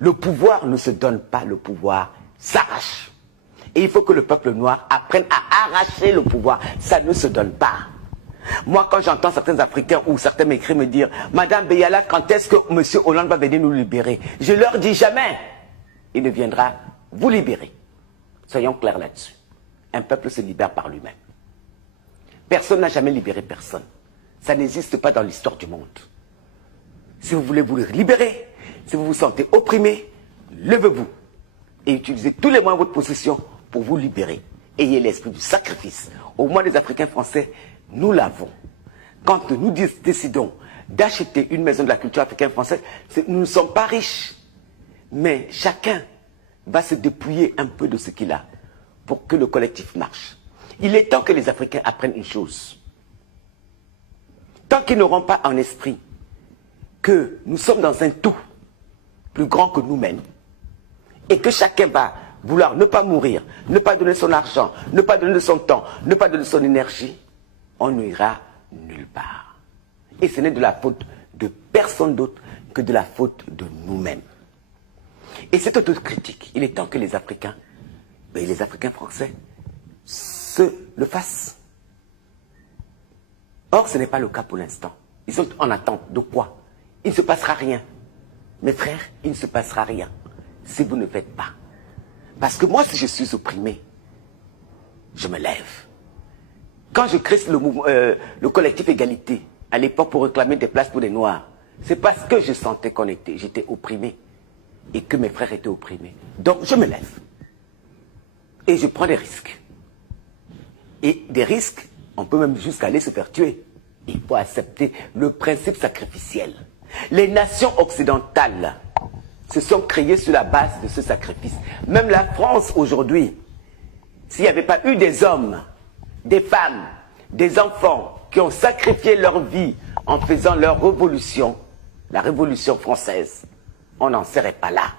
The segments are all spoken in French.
Le pouvoir ne se donne pas, le pouvoir s'arrache. Et il faut que le peuple noir apprenne à arracher le pouvoir. Ça ne se donne pas. Moi, quand j'entends certains Africains ou certains m'écrivent me dire « Madame Beyala, quand est-ce que M. Hollande va venir nous libérer ?» Je leur dis jamais. Il ne viendra vous libérer. Soyons clairs là-dessus. Un peuple se libère par lui-même. Personne n'a jamais libéré personne. Ça n'existe pas dans l'histoire du monde. Si vous voulez vous libérer, si vous vous sentez opprimé, levez-vous et utilisez tous les moyens de votre possession pour vous libérer. Ayez l'esprit du sacrifice. Au moins les Africains français, nous l'avons. Quand nous décidons d'acheter une maison de la culture africaine française, nous ne sommes pas riches. Mais chacun va se dépouiller un peu de ce qu'il a pour que le collectif marche. Il est temps que les Africains apprennent une chose. Tant qu'ils n'auront pas en esprit que nous sommes dans un tout plus grand que nous-mêmes et que chacun va vouloir ne pas mourir, ne pas donner son argent, ne pas donner son temps, ne pas donner son énergie, on n'ira nulle part. Et ce n'est de la faute de personne d'autre que de la faute de nous-mêmes. Et cette autocritique, il est temps que les Africains, et les Africains français, le fassent. Or, ce n'est pas le cas pour l'instant. Ils sont en attente de quoi? Il ne se passera rien. Mes frères, il ne se passera rien si vous ne faites pas. Parce que moi, si je suis opprimé, je me lève. Quand je crée le collectif Égalité, à l'époque pour réclamer des places pour les Noirs, c'est parce que je sentais j'étais opprimé et que mes frères étaient opprimés. Donc, je me lève. Et je prends des risques. Et des risques, on peut même jusqu'à aller se faire tuer. Il faut accepter le principe sacrificiel. Les nations occidentales se sont créées sur la base de ce sacrifice. Même la France aujourd'hui, s'il n'y avait pas eu des hommes, des femmes, des enfants qui ont sacrifié leur vie en faisant leur révolution, la révolution française, on n'en serait pas là.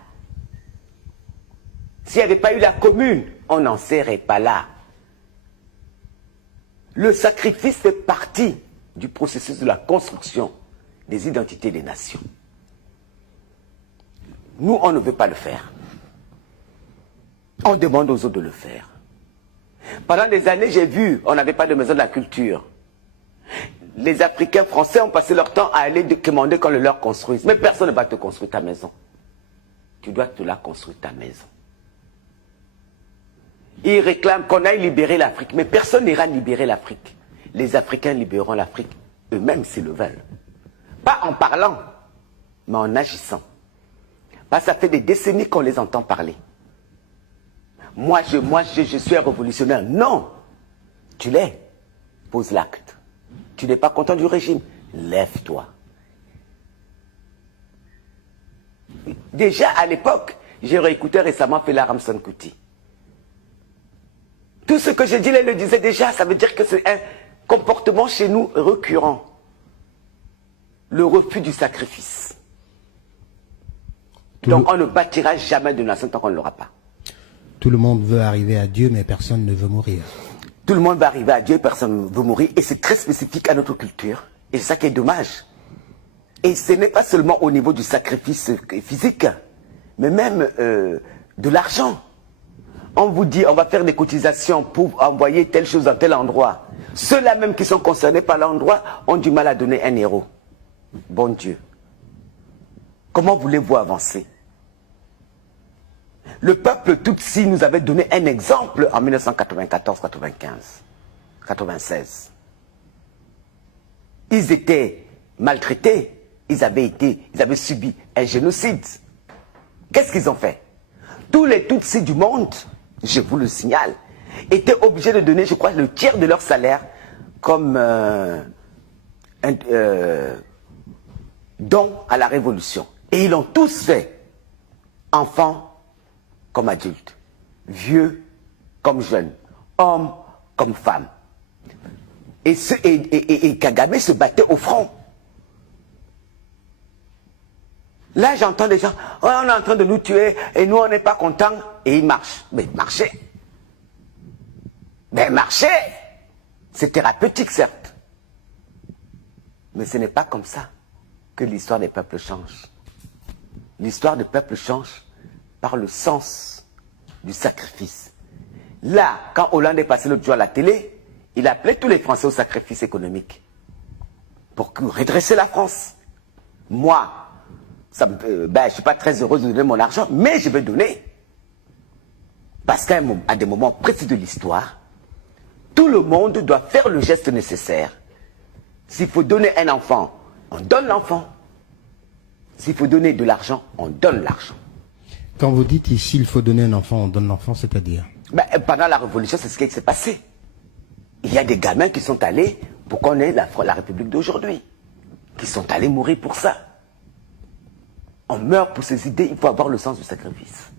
S'il n'y avait pas eu la commune, on n'en serait pas là. Le sacrifice fait partie du processus de la construction des identités des nations. Nous, on ne veut pas le faire. On demande aux autres de le faire. Pendant des années, j'ai vu, on n'avait pas de maison de la culture. Les Africains français ont passé leur temps à aller demander qu'on le leur construise. Mais personne ne va te construire ta maison. Tu dois te la construire ta maison. Ils réclament qu'on aille libérer l'Afrique. Mais personne n'ira libérer l'Afrique. Les Africains libéreront l'Afrique eux-mêmes s'ils le veulent. Pas en parlant, mais en agissant. Parce que ça fait des décennies qu'on les entend parler. Moi, je suis un révolutionnaire. Non, tu l'es. Pose l'acte. Tu n'es pas content du régime. Lève-toi. Déjà, à l'époque, j'ai réécouté récemment Fela Ramson Kuti. Tout ce que j'ai dit, elle le disait déjà. Ça veut dire que c'est un comportement chez nous récurrent. Le refus du sacrifice. Donc on ne bâtira jamais de nation tant qu'on ne l'aura pas. Tout le monde veut arriver à Dieu, mais personne ne veut mourir. Tout le monde va arriver à Dieu, personne ne veut mourir. Et c'est très spécifique à notre culture. Et c'est ça qui est dommage. Et ce n'est pas seulement au niveau du sacrifice physique, mais même de l'argent. On vous dit, on va faire des cotisations pour envoyer telle chose dans tel endroit. Ceux-là même qui sont concernés par l'endroit ont du mal à donner 1 euro. Bon Dieu. Comment voulez-vous avancer? Le peuple Tutsi nous avait donné un exemple en 1994, 95, 96. Ils étaient maltraités, ils avaient subi un génocide. Qu'est-ce qu'ils ont fait? Tous les Tutsis du monde, je vous le signale, étaient obligés de donner, je crois, le tiers de leur salaire comme don à la révolution. Et ils l'ont tous fait, enfants comme adultes, vieux comme jeunes, hommes comme femmes. Et Kagame se battait au front. Là, j'entends des gens, oh, on est en train de nous tuer et nous, on n'est pas contents. Et ils marchent. Mais marcher. Mais marcher, c'est thérapeutique, certes. Mais ce n'est pas comme ça que l'histoire des peuples change. l'histoire du peuple change par le sens du sacrifice. Là, quand Hollande est passé l'autre jour à la télé, il appelait tous les Français au sacrifice économique pour redresser la France. Moi, je ne suis pas très heureuse de donner mon argent, mais je vais donner. Parce qu'à des moments précis de l'histoire, tout le monde doit faire le geste nécessaire. S'il faut donner un enfant, on donne l'enfant. S'il faut donner de l'argent, on donne l'argent. Quand vous dites ici, il faut donner un enfant, on donne l'enfant, c'est-à-dire? Pendant la Révolution, c'est ce qui s'est passé. Il y a des gamins qui sont allés pour qu'on ait la République d'aujourd'hui. Qui sont allés mourir pour ça. On meurt pour ces idées, il faut avoir le sens du sacrifice.